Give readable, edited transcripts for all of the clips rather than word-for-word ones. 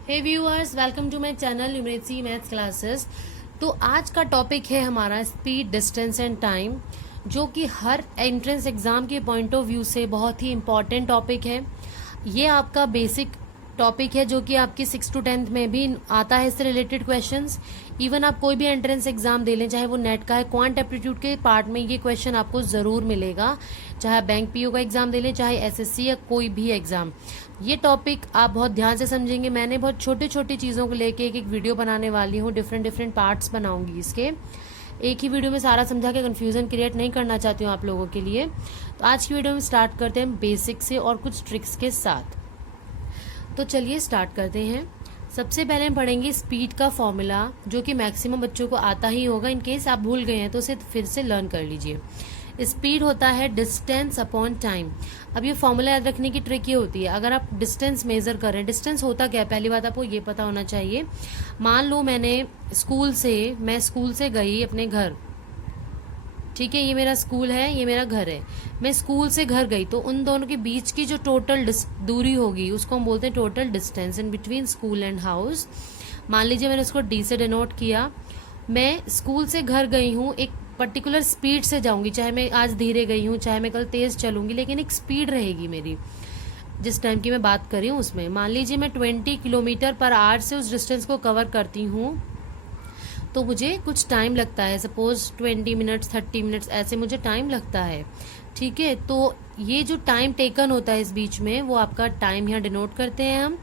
Hey viewers, welcome to my channel numeracy maths classes. तो आज का टॉपिक है हमारा स्पीड, डिस्टेंस एंड टाइम, जो कि हर एंट्रेंस एग्जाम के पॉइंट ऑफ व्यू से बहुत ही इम्पॉर्टेंट टॉपिक है। ये आपका बेसिक टॉपिक है जो कि आपकी 6 to 10th में भी आता है, इससे रिलेटेड क्वेश्चंस। इवन आप कोई भी एंट्रेंस एग्जाम दे लें, चाहे वो नेट का है, क्वांट एप्टीट्यूड के पार्ट में ये क्वेश्चन आपको जरूर मिलेगा। चाहे बैंक पीओ का एग्जाम दे लें, चाहे एसएससी या कोई भी एग्जाम, ये टॉपिक आप बहुत ध्यान से समझेंगे। मैंने बहुत छोटी छोटी चीज़ों को लेके एक वीडियो बनाने वाली हूँ, डिफरेंट पार्ट्स बनाऊंगी इसके। एक ही वीडियो में सारा समझा के कंफ्यूजन क्रिएट नहीं करना चाहती हूँ आप लोगों के लिए। तो आज की वीडियो में स्टार्ट करते हैं बेसिक से और कुछ ट्रिक्स के साथ। तो चलिए स्टार्ट करते हैं। सबसे पहले हम पढ़ेंगे स्पीड का फॉर्मूला, जो कि मैक्सिमम बच्चों को आता ही होगा। इन केस आप भूल गए हैं तो उसे फिर से लर्न कर लीजिए। स्पीड होता है डिस्टेंस अपॉन टाइम। अब ये फॉर्मूला याद रखने की ट्रिक ये होती है, अगर आप डिस्टेंस मेजर कर रहे हैं, डिस्टेंस होता क्या है पहली बात आपको ये पता होना चाहिए। मान लो मैं स्कूल से गई अपने घर, ठीक है, ये मेरा स्कूल है, ये मेरा घर है। मैं स्कूल से घर गई तो उन दोनों के बीच की जो टोटल दूरी होगी उसको हम बोलते हैं total distance in between school and house. मान लीजिए मैंने उसको डी से डिनोट किया। मैं स्कूल से घर गई हूँ, एक पर्टिकुलर स्पीड से जाऊंगी, चाहे मैं आज धीरे गई हूँ, चाहे मैं कल तेज चलूंगी, लेकिन एक स्पीड रहेगी मेरी जिस टाइम की मैं बात कर रही हूँ उसमें। मान लीजिए मैं 20 किलोमीटर पर आवर से उस डिस्टेंस को कवर करती हूँ, तो मुझे कुछ टाइम लगता है, सपोज 20 मिनट्स 30 मिनट्स ऐसे मुझे टाइम लगता है, ठीक है। तो ये जो टाइम टेकन होता है इस बीच में, वो आपका टाइम यहाँ डिनोट करते हैं हम।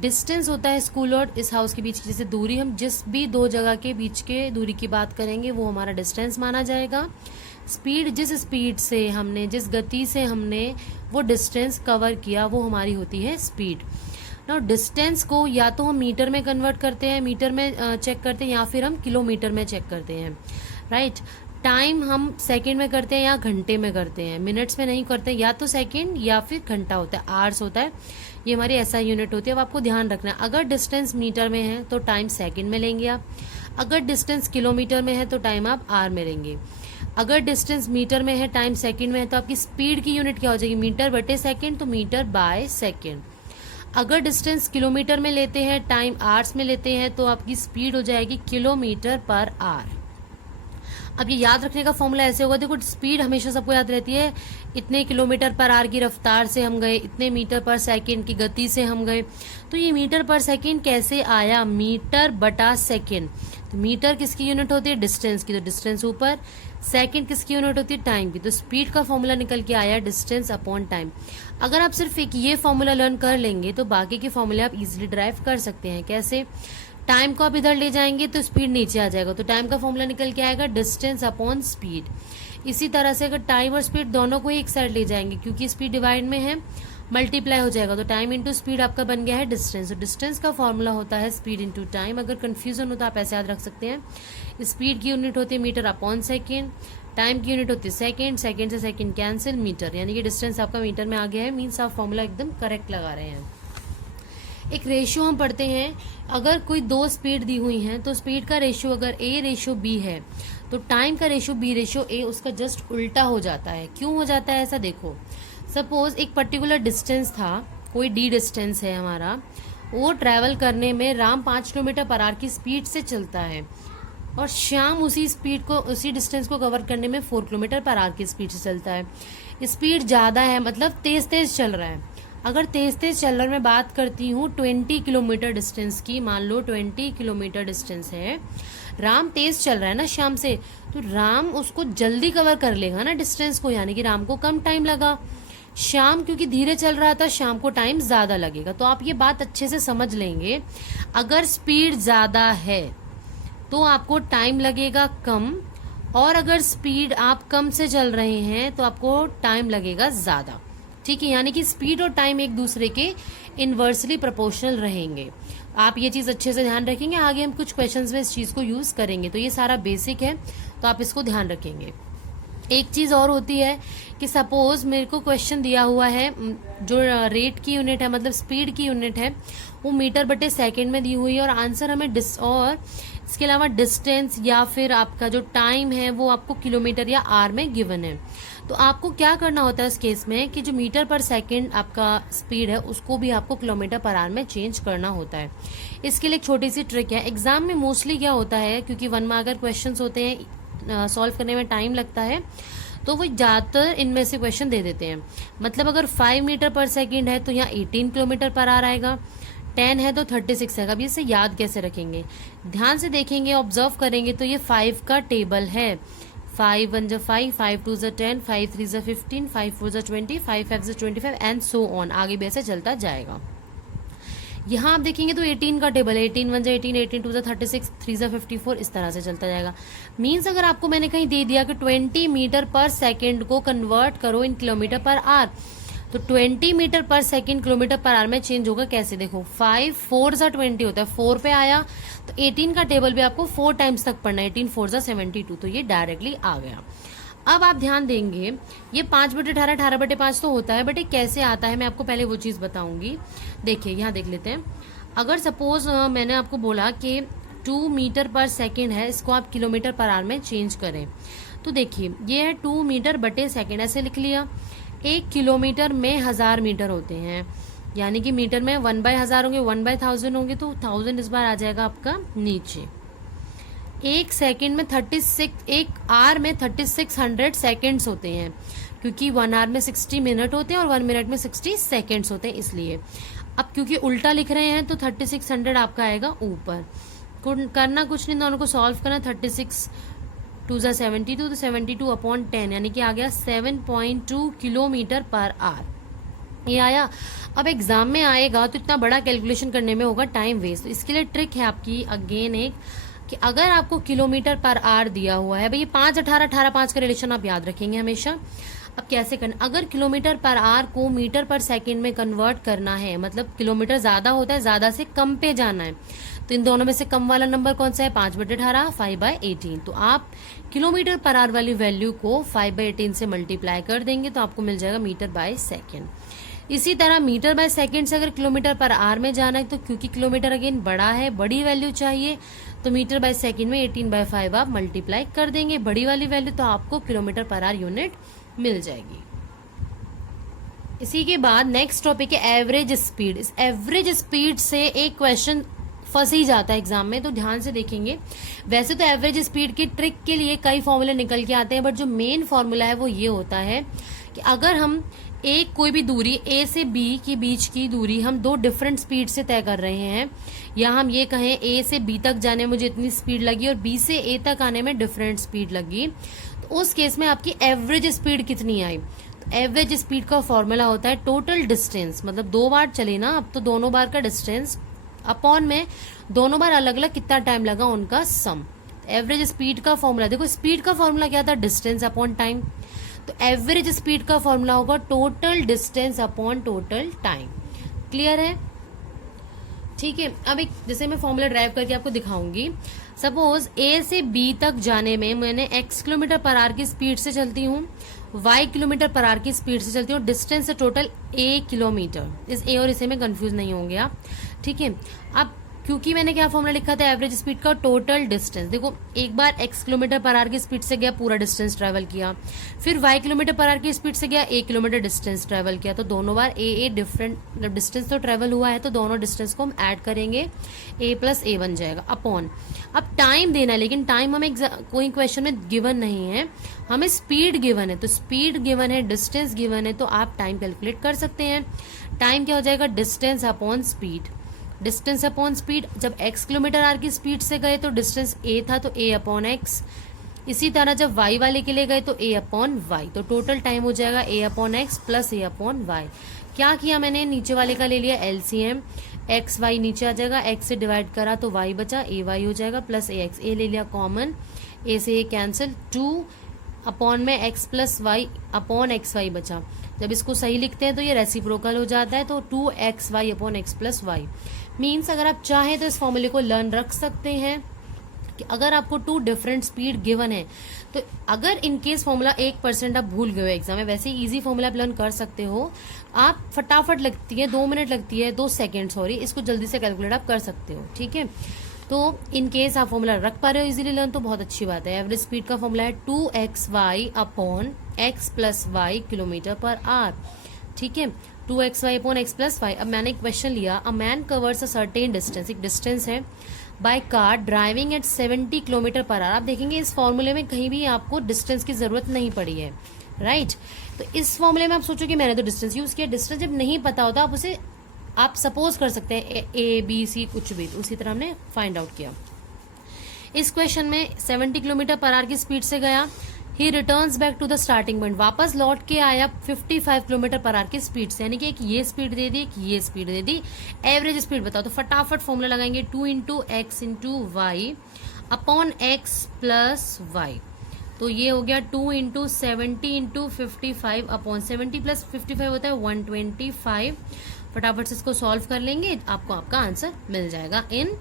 डिस्टेंस होता है स्कूल और इस हाउस के बीच की जैसे दूरी, हम जिस भी दो जगह के बीच के दूरी की बात करेंगे वो हमारा डिस्टेंस माना जाएगा। स्पीड, जिस स्पीड से हमने, जिस गति से हमने वो डिस्टेंस कवर किया, वो हमारी होती है स्पीड। ना डिस्टेंस को या तो हम मीटर में कन्वर्ट करते हैं, मीटर में चेक करते हैं, या फिर हम किलोमीटर में चेक करते हैं, राइट। टाइम हम सेकंड में करते हैं या घंटे में करते हैं, मिनट्स में नहीं करते, या तो सेकंड या फिर घंटा होता है, आवर्स होता है, ये हमारी ऐसा यूनिट होती है। अब आपको ध्यान रखना है, अगर डिस्टेंस मीटर में है तो टाइम सेकंड में लेंगे आप, अगर डिस्टेंस किलोमीटर में है तो टाइम आप आवर में लेंगे। अगर डिस्टेंस मीटर में है, टाइम सेकंड में है, तो आपकी स्पीड की यूनिट क्या हो जाएगी, मीटर बटे सेकंड, तो मीटर बाय सेकंड। अगर डिस्टेंस किलोमीटर में लेते हैं, टाइम आवर्स में लेते हैं, तो आपकी स्पीड हो जाएगी किलोमीटर पर आवर। अब ये याद रखने का फॉर्मूला ऐसे होगा, देखो स्पीड हमेशा सबको याद रहती है, इतने किलोमीटर पर आवर की रफ्तार से हम गए, इतने मीटर पर सेकंड की गति से हम गए। तो ये मीटर पर सेकंड कैसे आया, मीटर बटा सेकंड। तो मीटर किसकी यूनिट होती है, डिस्टेंस की, तो डिस्टेंस ऊपर, सेकंड किसकी यूनिट होती है, टाइम की। तो स्पीड का फॉर्मूला निकल के आया डिस्टेंस अपॉन टाइम। अगर आप सिर्फ एक ये फॉर्मूला लर्न कर लेंगे तो बाकी के फॉर्मूले आप इजीली ड्राइव कर सकते हैं। कैसे, टाइम को आप इधर ले जाएंगे तो स्पीड नीचे आ जाएगा, तो टाइम का फॉर्मूला निकल के आएगा डिस्टेंस अपॉन स्पीड। इसी तरह से अगर टाइम और स्पीड दोनों को एक साइड ले जाएंगे, क्योंकि स्पीड डिवाइड में है, मल्टीप्लाई हो जाएगा, तो टाइम इंटू स्पीड आपका बन गया है डिस्टेंस। तो डिस्टेंस का फॉर्मूला होता है स्पीड इंटू टाइम। अगर कंफ्यूजन हो तो आप ऐसे याद रख सकते हैं, स्पीड की यूनिट होती है मीटर अपॉन सेकेंड, टाइम की यूनिट होती है सेकेंड, सेकेंड से सेकेंड कैंसिल, मीटर, यानी कि डिस्टेंस आपका मीटर में आ गया है, मीन्स आप फॉर्मूला एकदम करेक्ट लगा रहे हैं। एक रेशियो हम पढ़ते हैं, अगर कोई दो स्पीड दी हुई है तो स्पीड का रेशियो अगर ए रेशियो बी है, तो टाइम का रेशियो बी रेशियो ए उसका जस्ट उल्टा हो जाता है। क्यों हो जाता है ऐसा, देखो सपोज एक पर्टिकुलर डिस्टेंस था, कोई डी डिस्टेंस है हमारा, वो ट्रैवल करने में राम 5 किलोमीटर पर आवर की स्पीड से चलता है, और श्याम उसी स्पीड को, उसी डिस्टेंस को कवर करने में 4 किलोमीटर पर आवर की स्पीड से चलता है। स्पीड ज्यादा है, मतलब तेज तेज चल रहा है। अगर तेज तेज चल रहा है, मैं बात करती हूँ 20 किलोमीटर डिस्टेंस की, मान लो 20 किलोमीटर डिस्टेंस है, राम तेज चल रहा है ना श्याम से, तो राम उसको जल्दी कवर कर लेगा ना डिस्टेंस को, यानी कि राम को कम टाइम लगा। श्याम क्योंकि धीरे चल रहा था, शाम को टाइम ज्यादा लगेगा। तो आप ये बात अच्छे से समझ लेंगे, अगर स्पीड ज्यादा है तो आपको टाइम लगेगा कम, और अगर स्पीड आप कम से चल रहे हैं तो आपको टाइम लगेगा ज्यादा, ठीक है। यानी कि स्पीड और टाइम एक दूसरे के इनवर्सली प्रोपोर्शनल रहेंगे। आप ये चीज अच्छे से ध्यान रखेंगे, आगे हम कुछ क्वेश्चंस में इस चीज को यूज करेंगे। तो ये सारा बेसिक है, तो आप इसको ध्यान रखेंगे। एक चीज और होती है कि सपोज मेरे को क्वेश्चन दिया हुआ है, जो रेट की यूनिट है, मतलब स्पीड की यूनिट है, वो मीटर बटे सेकंड में दी हुई है, और आंसर हमें और इसके अलावा डिस्टेंस या फिर आपका जो टाइम है वो आपको किलोमीटर या आवर में गिवन है। तो आपको क्या करना होता है इस केस में कि जो मीटर पर सेकंड आपका स्पीड है उसको भी आपको किलोमीटर पर आवर में चेंज करना होता है। इसके लिए एक छोटी सी ट्रिक है। एग्जाम में मोस्टली क्या होता है, क्योंकि 1 मार्कर क्वेश्चंस होते हैं, सॉल्व करने में टाइम लगता है, तो वो ज़्यादातर इनमें से क्वेश्चन दे देते हैं। मतलब अगर 5 मीटर पर सेकेंड है तो यहाँ 18 किलोमीटर पर आवर आएगा, 10 है तो 36 है। अब इसे याद कैसे रखेंगे, ध्यान से देखेंगे, ऑब्जर्व करेंगे तो ये 5 का टेबल है। 5 1 जा 5, 5 2 जा 10, 5 3 जा 15, 5 4 जा 20, 5 5 जा 25 एंड सो ऑन, आगे भी ऐसे चलता जाएगा। यहाँ आप देखेंगे तो 18 का टेबल है, 18 1 जा 18, 18 2 जा 36, 3 जा 54, इस तरह से चलता जाएगा। मीन्स अगर आपको मैंने कहीं दे दिया कि 20 मीटर पर सेकेंड को कन्वर्ट करो इन किलोमीटर पर आवर, तो 20 मीटर पर सेकेंड किलोमीटर पर आवर में चेंज होगा कैसे, देखो 5 4 जा 20 होता है, 4 पे आया तो 18 का टेबल भी आपको 4 टाइम्स तक पढ़ना है, 18 4 जा 72, तो ये डायरेक्टली आ गया। अब आप ध्यान देंगे ये 5/18, 18/5 तो होता है, बट ये कैसे आता है मैं आपको पहले वो चीज बताऊंगी। देखिए यहाँ देख लेते हैं। अगर सपोज मैंने आपको बोला कि 2 मीटर पर सेकेंड है, इसको आप किलोमीटर पर आवर में चेंज करें, तो देखिए ये है 2 मीटर बटे सेकेंड, ऐसे लिख लिया। 1 किलोमीटर में 1000 मीटर होते हैं, यानी कि मीटर में 1/1000 होंगे, 1/1000 होंगे, तो 1000 इस बार आ जाएगा आपका नीचे। 1 सेकेंड में 36, 1 आवर में 3600 सेकेंड्स होते हैं, क्योंकि 1 आवर में 60 मिनट होते हैं और 1 मिनट में 60 सेकेंड्स होते हैं, इसलिए। अब क्योंकि उल्टा लिख रहे हैं तो 3600 आपका आएगा ऊपर। करना कुछ नहीं, दोनों को सॉल्व करना। 36 2 जा 72, तो 72/10 यानी कि आ गया 7.2 किलोमीटर पर आवर, ये आया। अब एग्जाम में आएगा तो इतना बड़ा कैलकुलेशन करने में होगा टाइम वेस्ट, तो इसके लिए ट्रिक है आपकी अगेन एक, कि अगर आपको किलोमीटर पर आवर दिया हुआ है, भाई ये 5 18 18 5 का रिलेशन आप याद रखेंगे हमेशा। अब कैसे करना, अगर किलोमीटर पर आवर को मीटर पर सेकंड में कन्वर्ट करना है, मतलब किलोमीटर ज्यादा होता है, ज्यादा से कम पे जाना है, तो इन दोनों में से कम वाला नंबर कौन सा है, 5/18, 5/18। तो आप किलोमीटर पर आवर वाली वैल्यू को 5/18 से मल्टीप्लाई कर देंगे तो आपको मिल जाएगा मीटर बाय सेकेंड। इसी तरह मीटर बाय सेकेंड से अगर किलोमीटर पर आवर में जाना है, तो क्योंकि किलोमीटर अगेन बड़ा है, बड़ी वैल्यू चाहिए, तो मीटर बाय सेकेंड में 18/5 आप मल्टीप्लाई कर देंगे, बड़ी वाली वैल्यू, तो आपको किलोमीटर पर आवर यूनिट मिल जाएगी। इसी के बाद नेक्स्ट टॉपिक है एवरेज स्पीड। इस एवरेज स्पीड से एक क्वेश्चन फंस ही जाता है एग्जाम में, तो ध्यान से देखेंगे। वैसे तो एवरेज स्पीड की ट्रिक के लिए कई फॉर्मूले निकल के आते हैं, बट जो मेन फॉर्मूला है वो ये होता है कि अगर हम एक कोई भी दूरी ए से बी के बीच की दूरी हम 2 डिफरेंट स्पीड से तय कर रहे हैं, या हम ये कहें ए से बी तक जाने में मुझे इतनी स्पीड लगी और बी से ए तक आने में डिफरेंट स्पीड लगी, तो उस केस में आपकी एवरेज स्पीड कितनी आई। तो एवरेज स्पीड का फॉर्मूला होता है टोटल डिस्टेंस, मतलब 2 बार चले ना, अब तो दोनों बार का डिस्टेंस अपॉन में दोनों बार अलग अलग कितना टाइम लगा उनका सम। एवरेज स्पीड का फॉर्मूला देखो, स्पीड का फॉर्मूला क्या था, डिस्टेंस अपॉन टाइम, तो एवरेज स्पीड का फॉर्मूला होगा total distance upon total time. Clear है, ठीक है। अब एक जैसे मैं फॉर्मूला ड्राइव करके आपको दिखाऊंगी। सपोज ए से बी तक जाने में मैंने x किलोमीटर पर आवर की स्पीड से चलती हूँ, y किलोमीटर पर आवर की स्पीड से चलती हूँ, डिस्टेंस है टोटल a किलोमीटर। इस a और इसे में कंफ्यूज नहीं होंगे आप, ठीक है। अब क्योंकि मैंने क्या फॉर्मूला लिखा था एवरेज स्पीड का, टोटल डिस्टेंस। देखो एक बार x किलोमीटर पर आवर की स्पीड से गया, पूरा डिस्टेंस ट्रेवल किया, फिर y किलोमीटर पर आवर की स्पीड से गया, a किलोमीटर डिस्टेंस ट्रेवल किया, तो दोनों बार a डिफरेंट डिस्टेंस तो ट्रेवल हुआ है, तो दोनों डिस्टेंस को हम ऐड करेंगे, a + a बन जाएगा अपॉन। अब टाइम देना है, लेकिन टाइम हमें कोई क्वेश्चन में गिवन नहीं है, हमें स्पीड गिवन है, तो स्पीड गिवन है, डिस्टेंस गिवन है, तो आप टाइम कैलकुलेट कर सकते हैं। टाइम क्या हो जाएगा, distance upon speed. Distance upon speed, जब x किलोमीटर आवर की स्पीड से गए तो डिस्टेंस a था, तो a अपॉन x। इसी तरह जब y वाले के लिए गए तो a अपॉन y, तो टोटल टाइम हो जाएगा a upon x plus a upon y। क्या किया मैंने, नीचे वाले का ले लिया LCM, x y नीचे आ जाएगा, x से डिवाइड करा तो y बचा, a y हो जाएगा प्लस a x, a ले लिया कॉमन, a से a कैंसिल, 2 अपॉन में x plus Y upon X Y बचा। जब इसको सही लिखते हैं तो ये रेसिप्रोकल हो जाता है, तो 2xy upon x plus Y. Means अगर आप चाहें तो इस फॉर्मूले को लर्न रख सकते हैं कि अगर आपको 2 डिफरेंट स्पीड गिवन है, तो अगर इन केस फॉर्मूला 1% आप भूल गए हो एग्जाम में, वैसे इजी फॉर्मूला आप लर्न कर सकते हो। आप फटाफट लगती है 2 मिनट लगती है 2 सेकेंड, सॉरी, इसको जल्दी से कैलकुलेट आप कर सकते हो, ठीक है। तो इन केस आप फॉर्मूला रख पा रहे हो इजीली लर्न, तो बहुत अच्छी बात है। एवरेज स्पीड का फॉर्मूला है 2xy upon X plus Y kilometre per hour, ठीक है, 2xy upon X plus Y. अब मैंने क्वेश्चन लिया, a man covers a certain distance, एक डिस्टेंस है, by car driving eight 70 kilometre per our. आप देखेंगे इस फॉर्मूले में कहीं भी आपको डिस्टेंस की जरूरत नहीं पड़ी है, राइट। तो इस फॉर्मूले में आप सोचो कि मैंने तो डिस्टेंस यूज किया, डिस्टेंस जब नहीं पता होता आप उसे आप सपोज कर सकते हैं ए बी सी कुछ भी, तो उसी तरह हमने फाइंड आउट किया। इस क्वेश्चन में 70 किलोमीटर पर आवर की स्पीड से गया, he returns back to the starting point, वापस लौट के आया 55 किलोमीटर पर आवर की स्पीड से, यानी कि एक ये स्पीड दे दी, एक ये स्पीड दे दी, एवरेज स्पीड बताओ। तो फटाफट फॉर्मूला लगाएंगे, 2 into X into Y upon X plus Y. तो ये हो गया 2 इंटू 70 इंटू 55 अपॉन 70 प्लस 55 होता है 125। फटाफट से इसको सॉल्व कर लेंगे, आपको आपका आंसर मिल जाएगा इन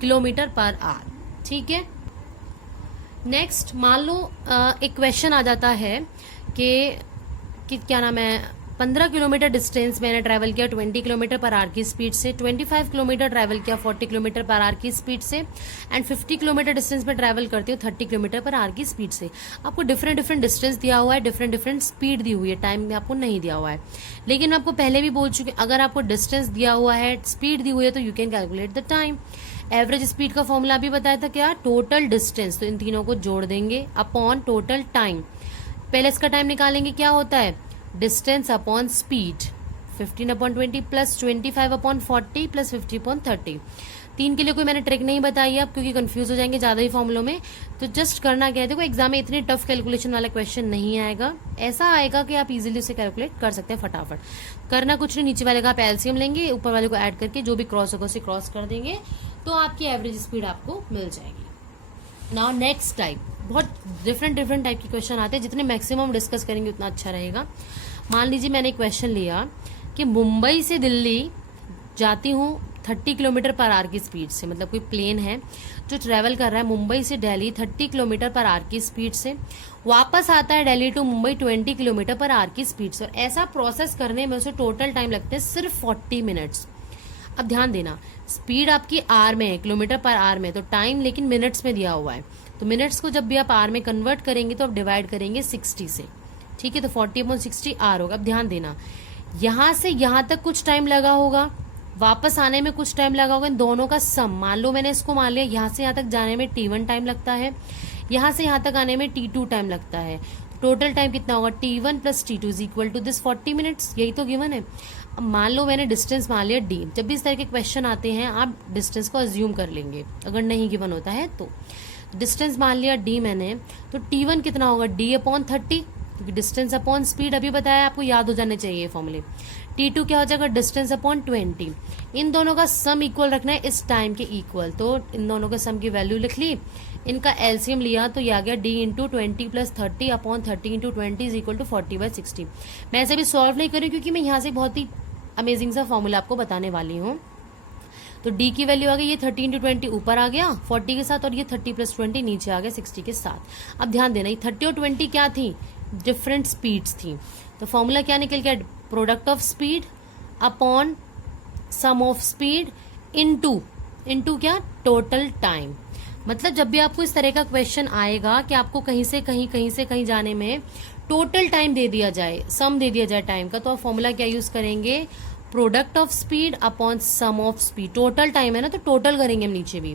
किलोमीटर पर आवर, ठीक है। नेक्स्ट मान लो एक क्वेश्चन आ जाता है कि क्या नाम है, 15 किलोमीटर डिस्टेंस मैंने ट्रैवल किया 20 किलोमीटर पर आवर की स्पीड से, 25 किलोमीटर ट्रैवल किया 40 किलोमीटर पर आवर की स्पीड से, एंड 50 किलोमीटर डिस्टेंस में ट्रैवल करती हूँ 30 किलोमीटर पर आवर की स्पीड से। आपको डिफरेंट डिफरेंट डिस्टेंस दिया हुआ है, डिफरेंट डिफरेंट स्पीड दी हुई है, टाइम में आपको नहीं दिया हुआ है। लेकिन मैं आपको पहले भी बोल चुकी, अगर आपको डिस्टेंस दिया हुआ है, स्पीड दी हुई है, तो you can calculate the time. Average speed का फॉर्मूला भी बताया था क्या, टोटल डिस्टेंस, तो इन तीनों को जोड़ देंगे अपॉन टोटल टाइम। पहले इसका टाइम निकालेंगे, क्या होता है, distance upon speed, 15 upon 20 plus 25 upon 40 plus 50 upon 30। 3 के लिए कोई मैंने ट्रिक नहीं बताई है, आप क्योंकि कंफ्यूज हो जाएंगे ज्यादा ही फॉर्मुलों में। तो जस्ट करना क्या है, देखो एग्जाम में इतनी टफ कैलकुलेशन वाला क्वेश्चन नहीं आएगा, ऐसा आएगा कि आप इजीली उसे कैलकुलेट कर सकते हैं फटाफट। करना कुछ नहीं, नीचे वाले का आप एलसीएम लेंगे, ऊपर वाले को ऐड करके जो भी क्रॉस होगा उसे क्रॉस कर देंगे, तो आपकी एवरेज स्पीड आपको मिल जाएगी। नाउ नेक्स्ट टाइप, बहुत डिफरेंट डिफरेंट टाइप के क्वेश्चन आते हैं, जितने मैक्सिमम डिस्कस करेंगे उतना अच्छा रहेगा। मान लीजिए मैंने क्वेश्चन लिया कि मुंबई से दिल्ली जाती हूँ 30 किलोमीटर पर आवर की स्पीड से, मतलब कोई प्लेन है जो ट्रेवल कर रहा है मुंबई से दिल्ली 30 किलोमीटर पर आवर की स्पीड से, वापस आता है Delhi to Mumbai 20 kilometre per hour की स्पीड से। और ऐसा प्रोसेस करने में उसे टोटल टाइम लगते हैं सिर्फ 40 मिनट्स। अब ध्यान देना, स्पीड आपकी आर में है, किलोमीटर पर आवर में, तो टाइम लेकिन मिनट्स में दिया हुआ है। तो मिनट्स को जब भी आप आर में कन्वर्ट करेंगे तो आप डिवाइड करेंगे 60 से, ठीक है, तो 40/60 आर होगा। अब ध्यान देना, यहां से यहां तक कुछ टाइम लगा होगा, वापस आने में कुछ टाइम लगा होगा, इन दोनों का सम, मान लो मैंने इसको मान लिया, यहां से यहां तक जाने में T1 टाइम लगता है, यहां से यहां तक आने में T2 टाइम लगता है। टोटल टाइम कितना होगा, T1 plus T2 is equal to this 40 minutes, यही तो गिवन है। अब मान लो मैंने डिस्टेंस मान लिया D, जब भी इस तरह के क्वेश्चन आते हैं आप डिस्टेंस को अज्यूम कर लेंगे, अगर नहीं गिवन होता है तो। डिस्टेंस मान लिया D मैंने, तो T1 कितना होगा, D/30, क्योंकि डिस्टेंस अपॉन स्पीड अभी बताया, आपको याद हो जाने चाहिए ये फॉर्मूले। T2 क्या हो जाएगा, डिस्टेंस अपॉन 20। इन दोनों का सम इक्वल रखना है, इस टाइम के इक्वल, तो इन दोनों के सम की वैल्यू लिख ली, इनका एलसीएम लिया तो ये आ गया D into 20 plus 30 upon 30 into 20 is equal to 40/60। मैं ऐसे भी सॉल्व नहीं करी क्योंकि मैं यहाँ से बहुत ही अमेजिंग सा फॉर्मूला आपको बताने वाली हूँ। तो D की वैल्यू आ गई, ये 30 इंटू 20 ऊपर आ गया 40 के साथ, और ये 30 प्लस 20 नीचे आ गया 60 के साथ। अब ध्यान देना, ये 30 और 20 क्या थी, डिफरेंट स्पीड्स थी। तो फॉर्मूला क्या निकल गया, product of speed upon sum of speed into क्या, टोटल टाइम। मतलब जब भी आपको इस तरह का क्वेश्चन आएगा कि आपको कहीं से कहीं जाने में टोटल टाइम दे दिया जाए, सम दे दिया जाए टाइम का, तो आप फॉर्मूला क्या यूज करेंगे, product of speed upon sum of speed. Total time है ना, तो टोटल करेंगे हम नीचे भी,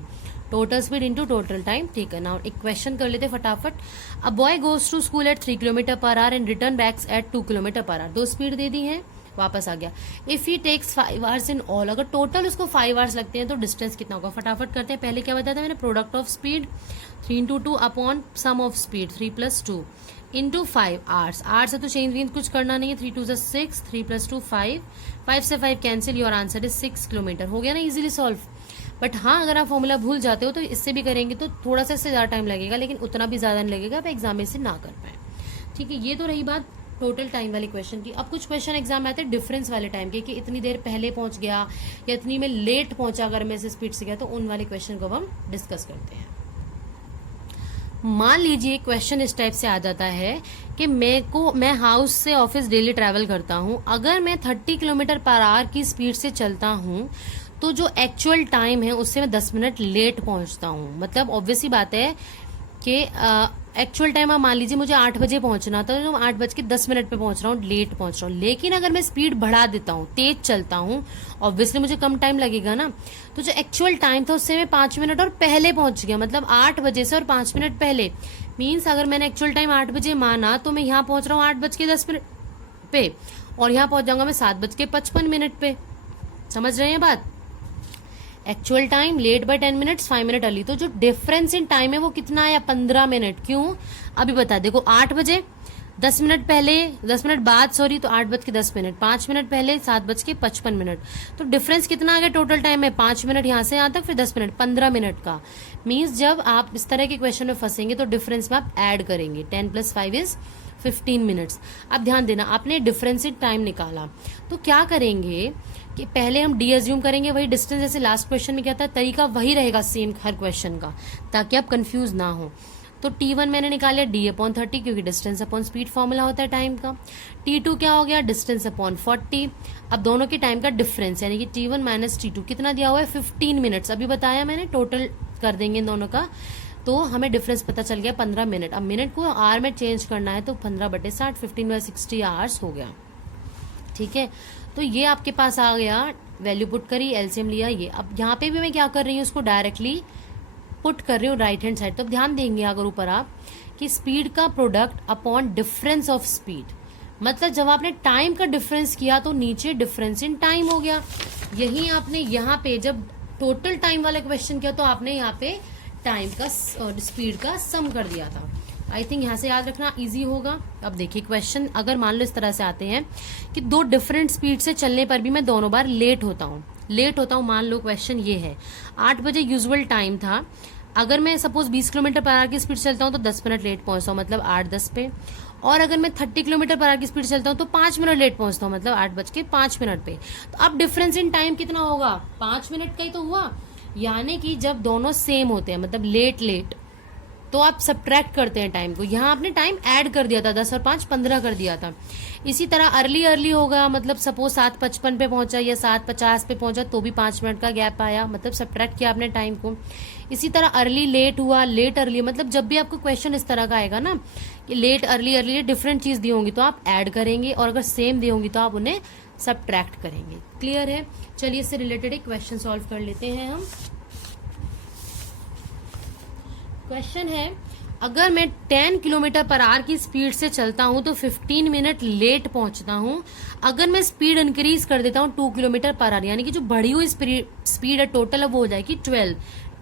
total speed into total time, ठीक है। नाउ एक क्वेश्चन कर लेते फटाफट। A boy goes to school at 3 kilometre per hour and return backs at 2 kilometre per hour. 2 speed दे दी है, वापस आ गया। If he takes 5 hours in all, अगर टोटल उसको 5 आवर्स लगते हैं तो डिस्टेंस कितना होगा, फटाफट करते हैं। पहले क्या बताया था मैंने, product of speed 3 into 2 upon sum of speed 3 plus 2 into 5 hours. Hours से तो चेंज कुछ करना नहीं है, 3 2 6, 3 प्लस 2 5, 5 से 5 cancel, your answer is 6 kilometre. हो गया ना इजीली सॉल्व। बट हाँ, अगर आप फॉर्मूला भूल जाते हो तो इससे भी करेंगे तो थोड़ा सा इससे ज्यादा टाइम लगेगा, लेकिन उतना भी ज्यादा नहीं लगेगा, आप एग्जाम में से ना कर पाए, ठीक है। ये तो रही बात टोटल टाइम वाले क्वेश्चन की। अब कुछ क्वेश्चन एग्जाम में आते हैं डिफरेंस वाले टाइम के, कि इतनी देर पहले पहुंच गया या इतनी में लेट पहुंचा अगर मैं से स्पीड से गया, तो उन वाले क्वेश्चन को हम डिस्कस करते हैं। मान लीजिए क्वेश्चन इस टाइप से आ जाता है कि मैं हाउस से ऑफिस डेली ट्रैवल करता हूं, अगर मैं 30 किलोमीटर पर आवर की स्पीड से चलता हूं तो जो एक्चुअल टाइम है उससे मैं 10 मिनट लेट पहुंचता हूं। मतलब ऑब्वियसली बात है, कि एक्चुअल टाइम आप मान लीजिए मुझे 8 बजे पहुंचना था, तो 8:10 पे पहुंच रहा हूँ, लेट पहुंच रहा हूँ। लेकिन अगर मैं स्पीड बढ़ा देता हूँ, तेज चलता हूँ, ऑब्वियसली मुझे कम टाइम लगेगा ना। तो जो एक्चुअल टाइम था उससे मैं 5 मिनट और पहले पहुंच गया, मतलब 8 बजे से और 5 मिनट पहले। मीन्स अगर मैंने एक्चुअल टाइम 8 बजे माना तो मैं यहाँ पहुंच रहा हूँ 8:10 पे, और यहाँ पहुंच जाऊंगा मैं 7:55 पे। समझ रहे हैं बात? Actual time late by 10 minutes, 5 minute early. तो जो डिफरेंस इन टाइम है वो कितना आया? 15 मिनट। क्यों? अभी बता। देखो 8 बजे 10 मिनट पहले, 10 मिनट बाद सॉरी, तो 8:10, 5 मिनट पहले 7:55। तो डिफरेंस कितना आ गया टोटल टाइम में? 5 मिनट यहाँ से यहाँ तक, फिर 10 मिनट, 15 मिनट का। मीन्स जब आप इस तरह के क्वेश्चन में फंसेंगे तो डिफरेंस में आप ऐड करेंगे। 10 + 5 = 15 मिनट्स। अब ध्यान देना, आपने डिफरेंस इन टाइम निकाला तो क्या करेंगे कि पहले हम डी एज्यूम करेंगे, वही डिस्टेंस जैसे लास्ट क्वेश्चन में क्या था, तरीका वही रहेगा सेम हर क्वेश्चन का, ताकि आप कंफ्यूज ना हो। तो T1 मैंने निकाला D/30, क्योंकि डिस्टेंस अपॉन स्पीड फॉर्मूला होता है टाइम का। T2 क्या हो गया? Distance upon 40। अब दोनों के टाइम का डिफरेंस यानी कि T1 - T2 कितना दिया हुआ है? 15 मिनट्स। अभी बताया मैंने, टोटल कर देंगे इन दोनों का, तो हमें डिफरेंस पता चल गया 15 मिनट। अब मिनट को आर में चेंज करना है तो 15/60, 15/60 आवर्स हो गया। ठीक है, तो ये आपके पास आ गया, वैल्यू पुट करी, एलसीएम लिया ये। अब यहाँ पे भी मैं क्या कर रही हूँ, उसको डायरेक्टली पुट कर रही हूँ राइट हैंड साइड। तो ध्यान देंगे अगर ऊपर आप कि स्पीड का product upon difference of speed, मतलब जब आपने टाइम का डिफरेंस किया तो नीचे डिफरेंस इन टाइम हो गया। यही आपने यहाँ पे जब टोटल टाइम वाला क्वेश्चन किया तो आपने यहाँ पे टाइम का स्पीड का सम कर दिया था। आई थिंक यहाँ से याद रखना इजी होगा। अब देखिए क्वेश्चन अगर मान लो इस तरह से आते हैं कि 2 डिफरेंट स्पीड से चलने पर भी मैं दोनों बार लेट होता हूँ। मान लो क्वेश्चन ये है, 8 बजे यूजुअल टाइम था, अगर मैं सपोज 20 किलोमीटर पर आवर की स्पीड चलता हूँ तो 10 मिनट लेट पहुंचता हूँ, मतलब 8:10 पे। और अगर मैं 30 किलोमीटर पर आवर की स्पीड चलता हूँ तो 5 मिनट लेट पहुंचता हूँ, मतलब 8:05 पे। तो अब डिफरेंस इन टाइम कितना होगा? 5 मिनट का ही तो हुआ। यानी कि जब दोनों सेम होते हैं, मतलब लेट, तो आप सब्ट्रैक्ट करते हैं टाइम को। यहाँ आपने टाइम ऐड कर दिया था, 10 और 5 15 कर दिया था। इसी तरह अर्ली होगा, मतलब सपोज 7:55 पे पहुंचा या 7:50 पे पहुंचा तो भी 5 मिनट का गैप आया, मतलब सब्ट्रैक्ट किया आपने टाइम को। इसी तरह अर्ली लेट हुआ, लेट अर्ली, मतलब जब भी आपको क्वेश्चन इस तरह का आएगा ना कि लेट अर्ली डिफरेंट चीज दी होंगी तो आप ऐड करेंगे, और अगर सेम दी होंगी तो आप उन्हें सब्ट्रैक्ट करेंगे। क्लियर है? चलिए इससे रिलेटेड एक क्वेश्चन सॉल्व कर लेते हैं हम। क्वेश्चन है, अगर मैं 10 किलोमीटर पर आवर की स्पीड से चलता हूं तो 15 मिनट लेट पहुंचता हूं। अगर मैं स्पीड इंक्रीज कर देता हूं 2 किलोमीटर पर आवर, यानी कि जो बढ़ी हुई स्पीड है टोटल अब वो हो जाएगी 12,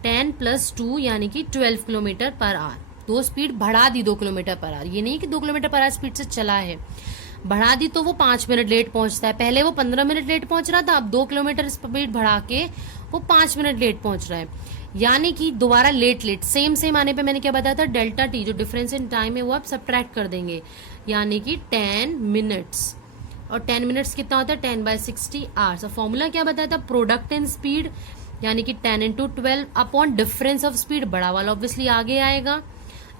10 + 2 यानी कि 12 किलोमीटर पर आवर। 2 स्पीड बढ़ा दी 2 किलोमीटर पर आवर, ये नहीं कि 2 किलोमीटर पर आवर स्पीड से चला है, बढ़ा दी तो वो 5 मिनट लेट पहुंचता है। पहले वो 15 मिनट लेट पहुंच रहा था, अब 2 किलोमीटर स्पीड बढ़ा के वो 5 मिनट लेट पहुंच रहा है। यानी कि दोबारा लेट सेम आने पे मैंने क्या बताया था, डेल्टा टी जो डिफरेंस इन टाइम है वो आप सब्ट्रैक्ट कर देंगे, यानी कि 10 मिनट्स। और 10 मिनट्स कितना होता है? 10/60 आवर्स। फॉर्मूला क्या बताया था? प्रोडक्ट इन स्पीड, यानी कि 10 × 12 अपॉन डिफरेंस ऑफ स्पीड, बड़ा वाला ऑब्वियसली आगे आएगा,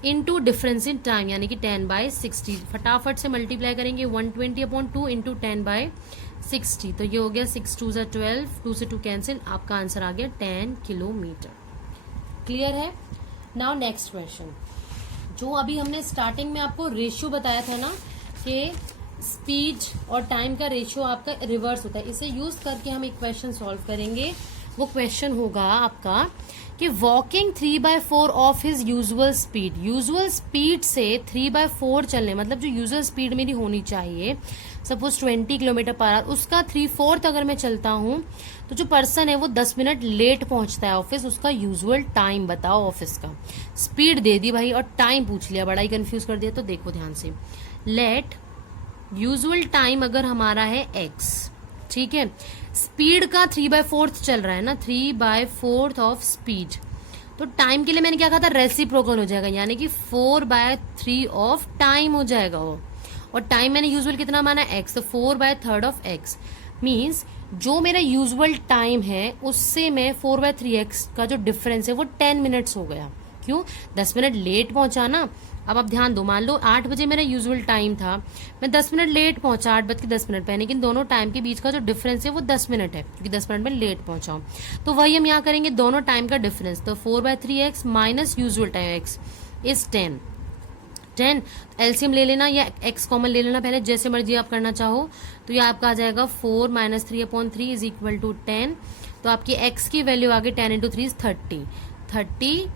इनटू डिफरेंस इन टाइम, यानी कि 10/60। फटाफट से मल्टीप्लाई करेंगे, 120/2 इंटू 10/60, तो ये हो गया 6 × 2 = 12, 2 से 2 कैंसिल, आपका आंसर आ गया 10 किलोमीटर। क्लियर है? नाउ नेक्स्ट क्वेश्चन, जो अभी हमने स्टार्टिंग में आपको रेशियो बताया था ना कि स्पीड और टाइम का रेशियो आपका रिवर्स होता है, इसे यूज करके हम एक क्वेश्चन सॉल्व करेंगे। वो क्वेश्चन होगा आपका कि walking 3/4 of his usual speed से 3/4 चलने, मतलब जो यूजुअल स्पीड मेरी होनी चाहिए सपोज 20 किलोमीटर पर आवर, उसका 3/4 अगर मैं चलता हूं तो जो पर्सन है वो 10 मिनट लेट पहुंचता है ऑफिस। उसका यूजुअल टाइम बताओ ऑफिस का। स्पीड दे दी भाई और टाइम पूछ लिया, बड़ा ही कंफ्यूज कर दिया। तो देखो ध्यान से, लेट यूजुअल टाइम अगर हमारा है x, ठीक है, स्पीड का 3/4 चल रहा है ना, 3/4 ऑफ स्पीड, तो टाइम के लिए मैंने क्या कहा था, रेसिप्रोकल हो जाएगा, यानी कि 4/3 ऑफ टाइम हो जाएगा वो। और टाइम मैंने यूजुअल कितना माना x, तो 4/3 ऑफ x मीन्स जो मेरा यूजुअल टाइम है उससे मैं 4/3x का जो डिफरेंस है वो 10 मिनट्स हो गया। क्यों? 10 मिनट लेट पहुंचा ना। अब आप ध्यान दो, मान लो 8 बजे मेरा यूजुअल टाइम था, मैं 10 मिनट लेट पहुंचा 8:10 पे, लेकिन दोनों टाइम के बीच का जो डिफरेंस है वो 10 मिनट है, क्योंकि 10 मिनट में लेट पहुंचा हूं। तो वही हम यहाँ करेंगे, दोनों टाइम का डिफरेंस, तो 4/3x minus usual time x, is 10। 10 LCM ले लेना या x कॉमन ले लेना पहले, जैसे मर्जी आप करना चाहो। तो ये आपका आ जाएगा 4 माइनस 3/3 इज इक्वल टू 10। तो आपकी x की वैल्यू आ गई 10 इंटू 3 इज 30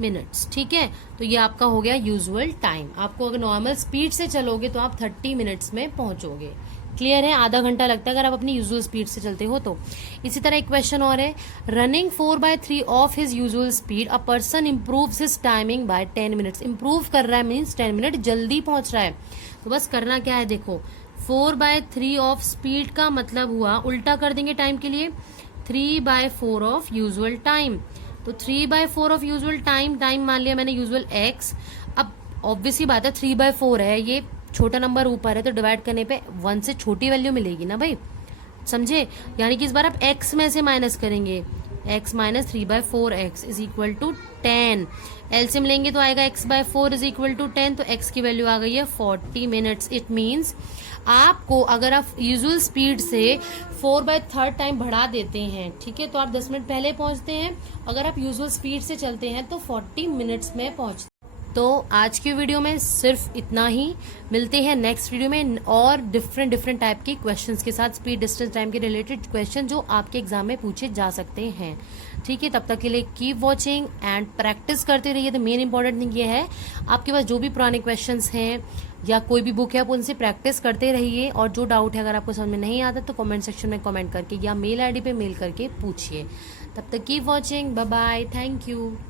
मिनट्स। ठीक है, तो ये आपका हो गया यूजुअल टाइम। आपको अगर नॉर्मल स्पीड से चलोगे तो आप 30 मिनट्स में पहुंचोगे। क्लियर है, आधा घंटा लगता है अगर आप अपनी यूजुअल स्पीड से चलते हो तो। इसी तरह एक क्वेश्चन और है, running 4/3 of his usual speed a person improves his timing by 10 minutes. Improve कर रहा है मीन्स 10 मिनट जल्दी पहुंच रहा है। तो बस करना क्या है, देखो 4/3 ऑफ स्पीड का मतलब हुआ, उल्टा कर देंगे टाइम के लिए, 3/4 ऑफ यूजुअल टाइम। तो 3/4 ऑफ यूजुअल टाइम, टाइम मान लिया मैंने यूजुअल x। अब ऑब्वियसली बात है 3/4 है, ये छोटा नंबर ऊपर है तो डिवाइड करने पे 1 से छोटी वैल्यू मिलेगी ना भाई, समझे। यानी कि इस बार आप x में से माइनस करेंगे, x minus 3/4x is equal to 10। LCM लेंगे तो आएगा x/4 इज इक्वल टू 10। तो x की वैल्यू आ गई है 40 मिनट्स। इट मीन्स आपको अगर आप यूजुअल स्पीड से 4/3 टाइम बढ़ा देते हैं, ठीक है, तो आप 10 मिनट पहले पहुंचते हैं। अगर आप यूजुअल स्पीड से चलते हैं तो 40 मिनट्स में पहुंचते हैं। तो आज की वीडियो में सिर्फ इतना ही। मिलते हैं नेक्स्ट वीडियो में और डिफरेंट टाइप के क्वेश्चंस के साथ, स्पीड डिस्टेंस टाइम के रिलेटेड क्वेश्चन जो आपके एग्जाम में पूछे जा सकते हैं। ठीक है, तब तक के लिए कीप वॉचिंग एंड प्रैक्टिस करते रहिए। द मेन इंपॉर्टेंट थिंग ये है, आपके पास जो भी पुराने क्वेश्चंस हैं या कोई भी बुक है आप उनसे प्रैक्टिस करते रहिए। और जो डाउट है अगर आपको समझ में नहीं आता तो कमेंट सेक्शन में कमेंट करके या मेल आईडी पे मेल करके पूछिए। तब तक keep watching, bye bye, thank you.